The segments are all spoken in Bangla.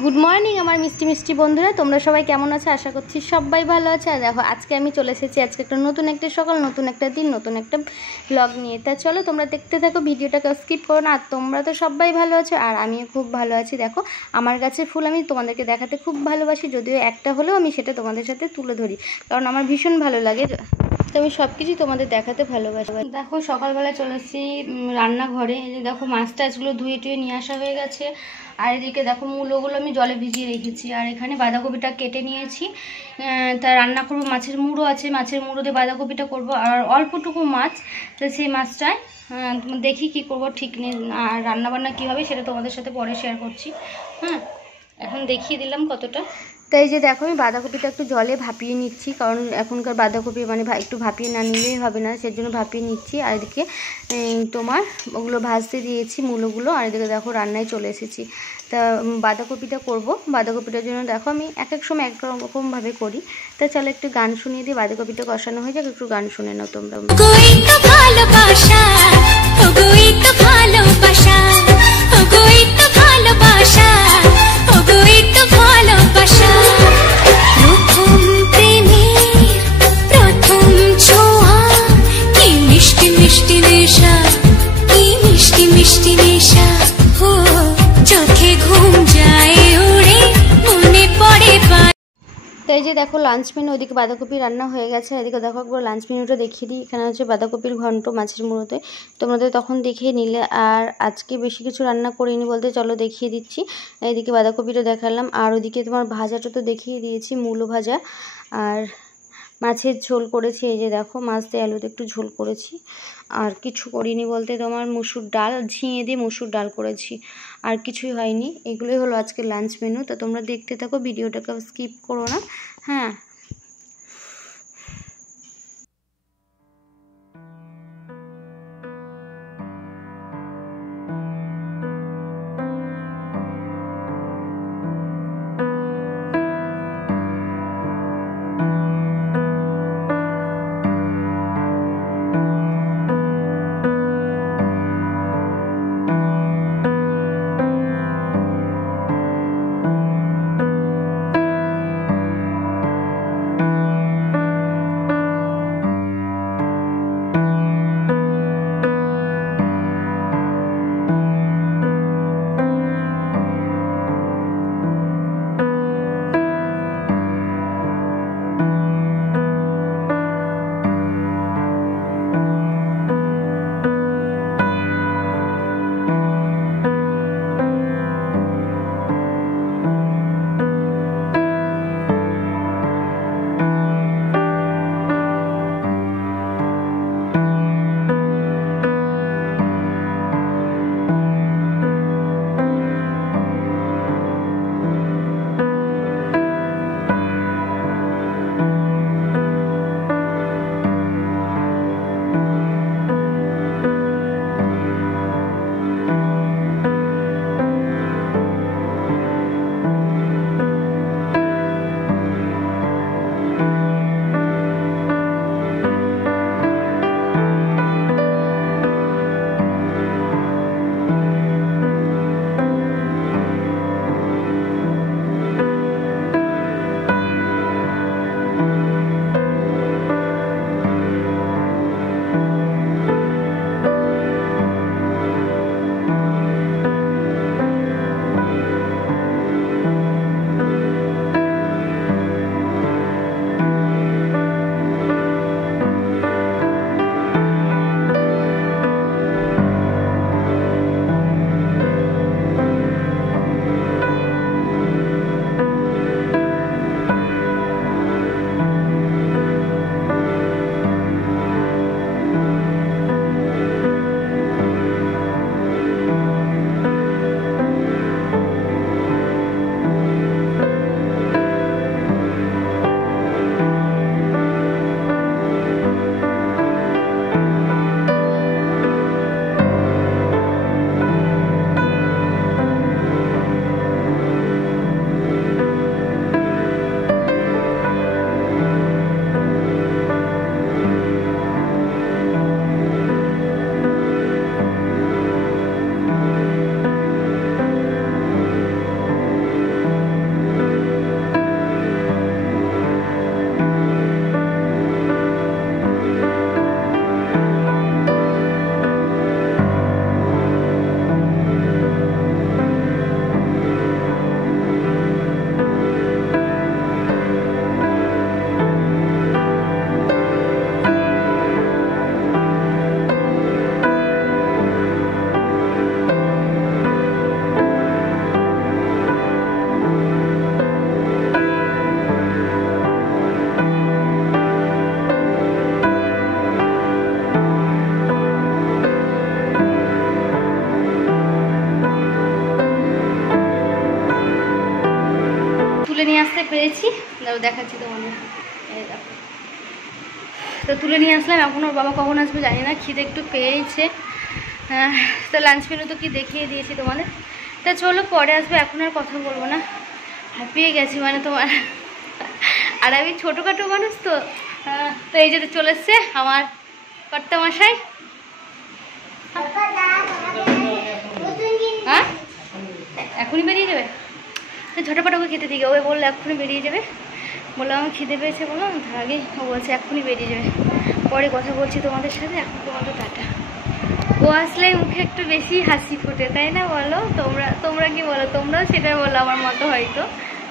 গুড মর্নিং আমার মিষ্টি মিষ্টি বন্ধুরা, তোমরা সবাই কেমন আছো? আশা করছি সবাই ভালো আছে। আর দেখো আজকে আমি চলে এসেছি আজকে একটা নতুন একটা সকাল, নতুন একটা দিন, নতুন একটা ব্লগ নিয়ে। তা চলো তোমরা দেখতে থাকো, ভিডিওটাকে স্কিপ করো না। আর তোমরা তো সবাই ভালো আছো আর আমিও খুব ভালো আছি। দেখো আমার গাছের ফুল আমি তোমাদেরকে দেখাতে খুব ভালোবাসি, যদিও একটা হলেও আমি সেটা তোমাদের সাথে তুলে ধরি, কারণ আমার ভীষণ ভালো লাগে। তো আমি সব কিছুই তোমাদের দেখাতে ভালোবাসি। দেখো সকালবেলা চলে এসেছি রান্নাঘরে। এই যে দেখো মাছ টাছগুলো ধুয়ে টুয়ে নিয়ে আসা হয়ে গেছে। আর এদিকে দেখো মূলোগুলো আমি জলে ভিজিয়ে রেখেছি। আর এখানে বাঁধাকপিটা কেটে নিয়েছি, তা রান্না করবো। মাছের মুড়ো আছে, মাছের মুড়ো দিয়ে বাঁধাকপিটা করব। আর অল্পটুকু মাছ, তো সেই মাছটায় দেখি কি করব, ঠিক নেই। আর রান্নাবান্না কী হবে সেটা তোমাদের সাথে পরে শেয়ার করছি। হ্যাঁ, এখন দেখিয়ে দিলাম কতটা। তাই যে দেখো আমি বাঁধাকপিটা একটু জলে ভাপিয়ে নিচ্ছি, কারণ এখনকার বাঁধাকপি মানে একটু ভাপিয়ে না নিলেই হবে না, সেজন্য ভাপিয়ে নিচ্ছি। আর এদিকে তোমার ওগুলো ভাজতে দিয়েছি মূলোগুলো। আর এদিকে দেখো রান্নায় চলে এসেছি। তা বাঁধাকপিটা করব। বাঁধাকপিটার জন্য দেখো আমি এক এক সময় এক রকমভাবে করি। তা চলো একটু গান শুনিয়ে দিই, বাঁধাকপিটা কষানো হয়ে যাক, একটু গান শুনে নাও তোমরা। তো এই যে দেখো লাঞ্চ মেনু, ওইদিকে বাঁধাকপি রান্না হয়ে গেছে। এদিকে দেখো একবার লাঞ্চ মেনুটা দেখিয়ে দিই। এখানে হচ্ছে বাঁধাকপির ঘন্ট মাছের মুড়োতে, তোমাদের তখন দেখিয়ে নিলে। আর আজকে বেশি কিছু রান্না করিনি বলতে চলো দেখিয়ে দিচ্ছি। এদিকে বাঁধাকপিটা দেখালাম, আর ওদিকে তোমার ভাজাটা তো দেখিয়ে দিয়েছি, মূলো ভাজা। আর মাছের ঝোল করেছি, এই যে দেখো মাছ দিয়ে আলুতে একটু ঝোল করেছি। আর কিছু করিনি বলতে তোমার মুসুর ডাল, ঝিঙে দিয়ে মুসুর ডাল করেছি, আর কিছুই হয়নি। এগুলোই হলো আজকে লাঞ্চ মেনু। তো তোমরা দেখতে থাকো, ভিডিওটাকে স্কিপ করো না। হ্যাঁ, তুলে নিয়ে আসতে পেরেছি, দেখাচ্ছি তোমাদের। এই দেখো, তো তুলে নিয়ে আসলাম। এখন ওর বাবা কখন আসবে জানি না, খিদে একটু পেয়েছে। তো লাঞ্চ মেনু তো কি দেখিয়ে দিয়েছি তোমাদের। তা চলো পরে আসবে, এখন আর কথা বলবো না, হাঁপিয়ে গেছি মানে তোমার। আর আমি ছোটোখাটো মানুষ তো। তো এই যে চলে এসছে আমার কর্তামশাই। হ্যাঁ এখনই বেরিয়ে যাবে? ছোটোখাটো ওকে খেতে দিকে, ওই বললো এক্ষুনি বেরিয়ে যাবে। বললাম আমি খিদে পেয়েছে, বললাম তার আগে ও বলছে এক্ষুনি বেরিয়ে যাবে, পরে কথা বলছি তোমাদের সাথে, এখন তোমাদের টাটা। ও আসলে মুখে একটু বেশি হাসি ফোটে, তাই না বলো? তোমরা কি বলো? তোমরাও সেটা বলো আমার মতো হয়তো।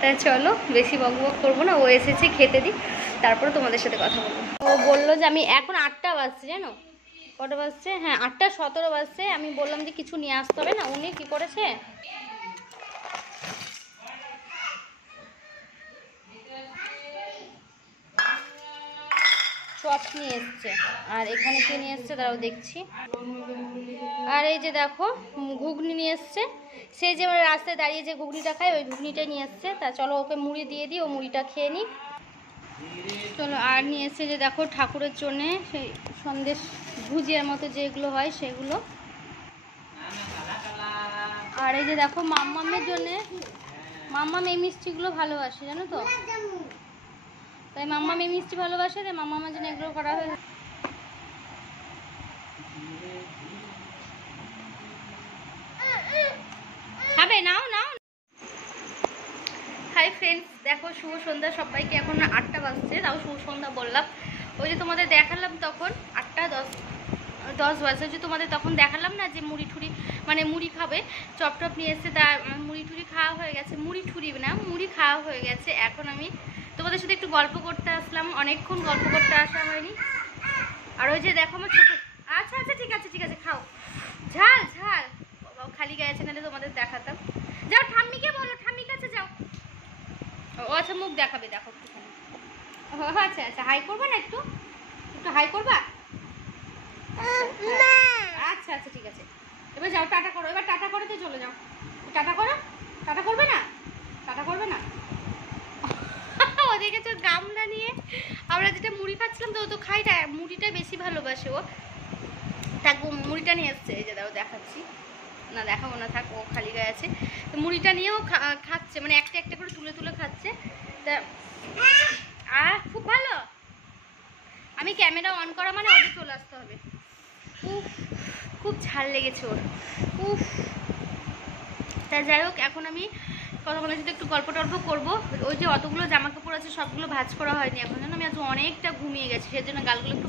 তাই চলো বেশি বকবক করবো না, ও এসেছে খেতে দিই, তারপরে তোমাদের সাথে কথা বলবো। ও বললো যে আমি এখন 8টা বাজছে, জানো কটা বাজছে? হ্যাঁ 8:17 বাজছে। আমি বললাম যে কিছু নিয়ে আসতে হবে না, উনি কি করেছে চপ নিয়ে এসছে, আর এখানে কি নিয়ে এসছে তারাও দেখছি। আর এই যে দেখো ঘুগনি নিয়ে এসছে, সেই যে রাস্তায় দাঁড়িয়ে যে ঘুগনিটা খায় ওই ঘুগনিটাই নিয়ে এসছে। তা চলো ওকে মুড়ি দিয়ে দিই, ও মুড়িটা খেয়ে নিই। চলো আর নিয়ে এসছে যে দেখো ঠাকুরের জন্যে সেই সন্দেশ ভুজিয়ার মতো যেগুলো হয় সেগুলো। আর এই যে দেখো মাম্মামের জন্যে, মাম্মাম এই মিষ্টিগুলো ভালোবাসে জানো তো, তাই মাম্মাম এই মিষ্টি ভালোবাসে, তাই মাম্মামের জন্য এগুলো করা হয়েছে। খাবে? নাও নাও। হাই ফ্রেন্ডস, দেখো শুভ সন্ধ্যা সবাইকে। এখন 8টা বাজছে, তাও শুভ সন্ধ্যা বললাম। ওই যে তোমাদের দেখালাম তখন 8:10 বাজছে, যে তোমাদের তখন দেখালাম না যে মুড়ি ঠুরি মানে মুড়ি খাবে, চপ টপ নিয়ে এসছে, তা মুড়ি ঠুরি খাওয়া হয়ে গেছে। মুড়ি ঠুরি না, মুড়ি খাওয়া হয়ে গেছে। এখন আমি তোমাদের সাথে একটু গল্প করতে আসলাম, অনেকক্ষণ গল্প করতে আসা হয়নি। আর ওই যে দেখো আমার ছোটো, আচ্ছা আচ্ছা ঠিক আছে ঠিক আছে খাও। ঝাল ঝাল খালি গায়ে আছে, নাহলে তোমাদের দেখাতাম। যাও ঠাম্মিকে বলো, ঠাম্মির কাছে যাও। ও আচ্ছা মুখ দেখাবে, দেখো একটুখানি। আচ্ছা আচ্ছা হাই করবা না, একটু একটু হাই করবা? আচ্ছা আচ্ছা ঠিক আছে, এবার যাও টাটা করো, এবার টাটা করে তো চলে যাও। টাটা করো, টাটা করবে না? টাটা করবে না? ও দেখেছো গামলা নিয়ে আমরা যেটা মুড়ি খাচ্ছিলাম, তো ও তো খাইটা মুড়িটা বেশি ভালোবাসে ও, থাক মুড়িটা নিয়ে এসছে। এই যে দাও দেখাচ্ছি, না দেখাবো না থাক, ও খালি গায়ে আছে। তো মুড়িটা নিয়েও খাচ্ছে, মানে একটা একটা করে তুলে তুলে খাচ্ছে। তা খুব ভালো। আমি ক্যামেরা অন করা মানে ওকে চলে আসতে হবে। উফ খুব ঝাল লেগেছে ওর, উফ। তা যাই হোক, এখন আমি কতক্ষণের সাথে একটু গল্প টল্প করবো। ওই যে অতগুলো জামা কাপড় আছে সবগুলো ভাঁজ করা হয়নি এখন, জানো আমি আজ অনেকটা ঘুমিয়ে গেছি, সেজন্য গালগুলো একটু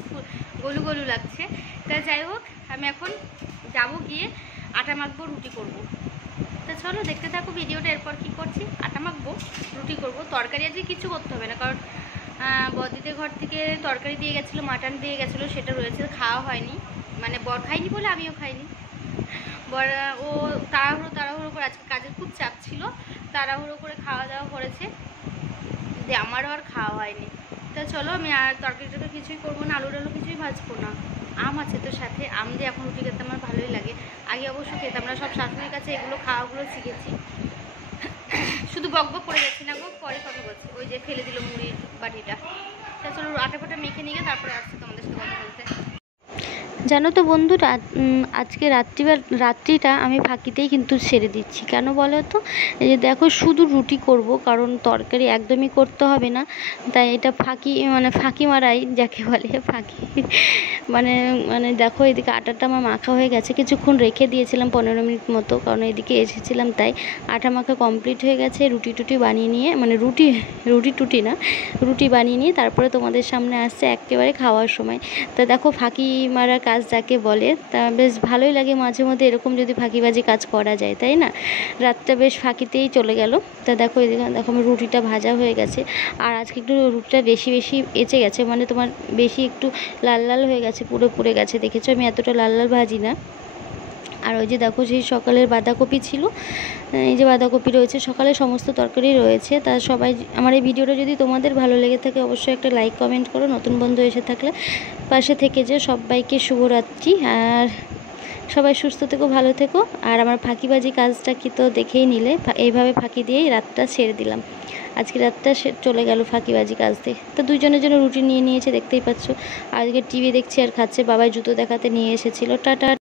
গলু গলু লাগছে। তা যাই হোক, আমি এখন যাবো, গিয়ে আটা মাখবো, রুটি করবো। তা চলো দেখতে থাকো ভিডিওটা। এরপর কি করছি, আটা মাখবো, রুটি করবো। তরকারি আজকে কিছু করতে হবে না, কারণ বদিদের ঘর থেকে তরকারি দিয়ে গেছিলো, মাটন দিয়ে গেছিলো, সেটা রয়েছে, খাওয়া হয়নি। মানে বর খাইনি বলে আমিও খাইনি। বর ও তাড়াহুড়ো করে, আজকে কাজের খুব চাপ ছিল, তাড়াহুড়ো করে খাওয়া দাওয়া করেছে, যে আমারও আর খাওয়া হয়নি। তা চলো আমি আর তরকারি টরকারি কিছুই করবো না, আলু টালু কিছুই ভাজবো না। আম আছে তো সাথে, আম দিয়ে এখন রুটি খেতে আমার ভালোই লাগে। আগে অবশ্য খেতাম না, সব শাশুড়ির কাছে এগুলো খাওয়াগুলো শিখেছি। শুধু বক বক করে যাচ্ছি না গো, পরে কথা বলছি। ওই যে ফেলে দিল মুড়ির বাটিটা। তা চলো আটা ফাটা মেখে নিয়ে তারপরে আসছি তোমাদের সাথে কথা বলতে। জানো তো বন্ধুরা, আজকে রাত্রিটা আমি ফাঁকিতেই কিন্তু সেরে দিচ্ছি। কেন বলো তো? এই যে দেখো শুধু রুটি করব, কারণ তরকারি একদমই করতে হবে না, তাই এটা ফাঁকি, মানে ফাঁকি মারাই যাকে বলে, ফাঁকি মানে মানে দেখো এদিকে আটাটা আমার মাখা হয়ে গেছে, কিছুক্ষণ রেখে দিয়েছিলাম 15 মিনিট মতো, কারণ এদিকে এসেছিলাম, তাই আটা মাখা কমপ্লিট হয়ে গেছে। রুটি টুটি বানিয়ে নিয়ে, মানে রুটি বানিয়ে নিয়ে তারপরে তোমাদের সামনে আসছে একেবারে খাওয়ার সময়। তা দেখো ফাঁকি মারার কাজ যাকে বলে, তা বেশ ভালোই লাগে মাঝে মধ্যে এরকম যদি ফাঁকিবাজি কাজ করা যায়, তাই না? রাতটা বেশ ফাঁকিতেই চলে গেল। তা দেখো এদিকে দেখো আমার রুটিটা ভাজা হয়ে গেছে, আর আজকে একটু রুটিটা বেশি এঁচে গেছে, মানে তোমার বেশি একটু লাল লাল হয়ে গেছে, পুড়ে গেছে। দেখেছো আমি এতটা লাল লাল ভাজি না। আর ওই যে দেখো সেই সকালের বাঁধাকপি ছিল, এই যে বাঁধাকপি রয়েছে, সকালে সমস্ত তরকারি রয়েছে। তা সবাই আমার এই ভিডিওটা যদি তোমাদের ভালো লেগে থাকে অবশ্যই একটা লাইক কমেন্ট করো, নতুন বন্ধু এসে থাকলে পাশে থেকে যে। সবাইকে শুভরাত্রি, আর সবাই সুস্থ থেকো, ভালো থেকো। আর আমার ফাঁকিবাজি কাজটা কি তো দেখেই নিলে, এইভাবে ফাঁকি দিয়েই রাতটা ছেড়ে দিলাম। আজকে রাতটা সে চলে গেল ফাঁকিবাজি কাজতে। তো দুজনের জন্য রুটি নিয়ে নিয়েছে, দেখতেই পাচ্ছ। আজকে টিভি দেখছে আর খাচ্ছে। বাবাই জুতো দেখাতে নিয়ে এসেছিলো। টাটা।